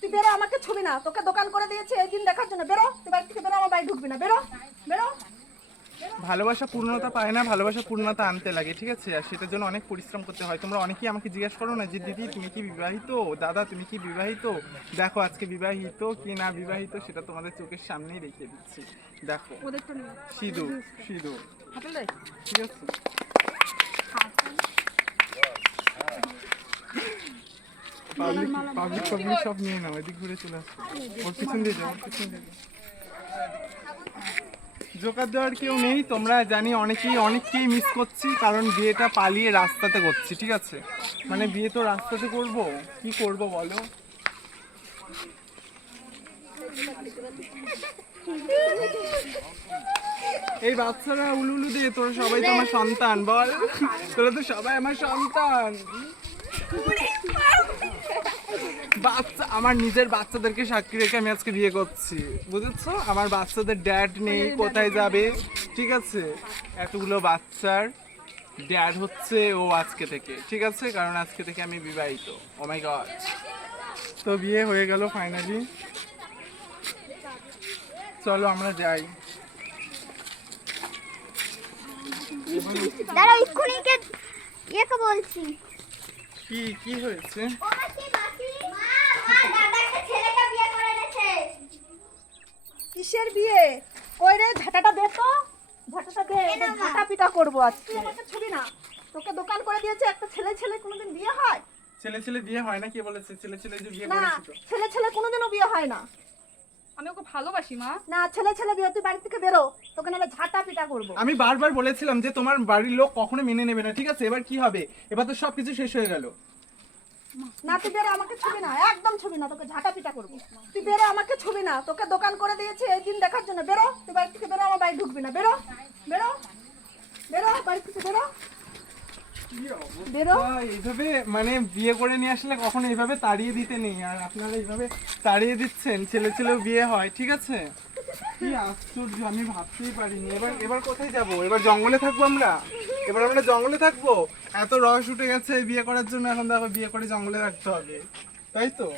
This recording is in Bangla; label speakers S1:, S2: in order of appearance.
S1: তুই বেরো আমাকে ছবি না। তোকে দোকান করে দিয়েছে এই দিন দেখার জন্য। বেরো তুই বাড়ি থেকে বেরো আমার বাড়ি ঢুকবি না। বেরো বেরো।
S2: ভালোবাসা পূর্ণতা পায় না ভালোবাসা পূর্ণতা আনতে লাগে ঠিক আছে? আর সেটার জন্য অনেক পরিশ্রম করতে হয়। তোমরা অনেকেই আমাকে জিজ্ঞেস করো না যে দিদি তুমি কি বিবাহিত? দাদা তুমি কি বিবাহিত? দেখো আজকে বিবাহিত কি না বিবাহিত সেটা তোমাদের চোখের সামনেই রেখে দিচ্ছি। দেখো। সিঁদুর সিঁদুর। ঠিক আছে? পাবলিক পাবলিক পাবলিক সব নিয়ে নাও এদিক ঘুরে চলে আসো। ওর পিছন দিয়ে যাও পিছন দিয়ে জোকার দেওয়ার কেউ নেই তোমরা জানি অনেকেই অনেককেই মিস করছি কারণ বিয়েটা পালিয়ে রাস্তাতে করছি ঠিক আছে? মানে বিয়ে তো রাস্তাতে করব কি করব বলো? এই বাচ্চারা উলুলু দিয়ে তোরা সবাই তো আমার সন্তান বল। তোরা তো সবাই আমার সন্তান। বাচ্চা আমার নিজের বাচ্চাদেরকে সাক্ষী রেখে আমি আজকে বিয়ে করছি। বুঝেছ? আমার বাচ্চাদের ড্যাড নেই কোথায় যাবে? ঠিক আছে? এতগুলো বাচ্চার ড্যাড হচ্ছে ও আজকে থেকে ঠিক আছে? কারণ আজকে থেকে আমি বিবাহিত। ও মাই গড তো বিয়ে হয়ে গেল ফাইনালি চলো আমরা যাই।
S3: দাঁড়াও এক্ষুনি কে বলছি।
S2: কি কি হয়েছে
S3: ও মাসি মাসি মা মা দাদা একটা ছেলেকে বিয়ে করে এনেছে
S1: কিসের বিয়ে? কই রে ঝাঁটাটা দে তো। ঝাঁটাটা দে ঝাঁটা পিটা করব আজকে। তুই আমাকে ছবি না। তোকে দোকান করে দিয়েছে একটা ছেলে ছেলে কোনোদিন বিয়ে হয়?
S2: ছেলে ছেলে বিয়ে হয় না কে বলেছে? ছেলে ছেলে যে বিয়ে
S1: না
S2: করেছে তো।
S1: ছেলে ছেলে কোনোদিনও বিয়ে হয় না।
S4: আমি ওকে ভালোবাসি মা।
S1: না ছেলে ছেলে বিয়ে তুই বাড়ি থেকে বেরো। তোকে নাহলে ঝাঁটা পিটা করব।
S2: আমি বারবার বলেছিলাম যে তোমার বাড়ির লোক কখনো মেনে নেবে না ঠিক আছে? এবার কি হবে? এবার তো সবকিছু শেষ হয়ে গেল।
S1: না তুই বেরো আমাকে ছবি না একদম ছবি না তোকে ঝাঁটা পিটা করব। তুই বেরো আমাকে ছবি না তোকে দোকান করে দিয়েছে এই দিন দেখার জন্য। বেরো তুই বাড়ি থেকে বেরো আমার বাড়ি ঢুকবি না। বেরো বেরো বেরো বাড়ি থেকে বেরো। বেরো।
S2: এইভাবে মানে বিয়ে করে নিয়ে আসলে কখনো এইভাবে তাড়িয়ে দিতে নেই আর আপনারা এইভাবে তাড়িয়ে দিচ্ছেন ছেলে ছেলেও বিয়ে হয় ঠিক আছে? কি আশ্চর্য আমি ভাবতেই পারিনি। এবার এবার কোথায় যাব? এবার জঙ্গলে থাকব আমরা? এবার আমরা জঙ্গলে থাকব। এত রস উঠে গেছে বিয়ে করার জন্য, এখন দেখো বিয়ে করে জঙ্গলে থাকতে হবে। তাই তো?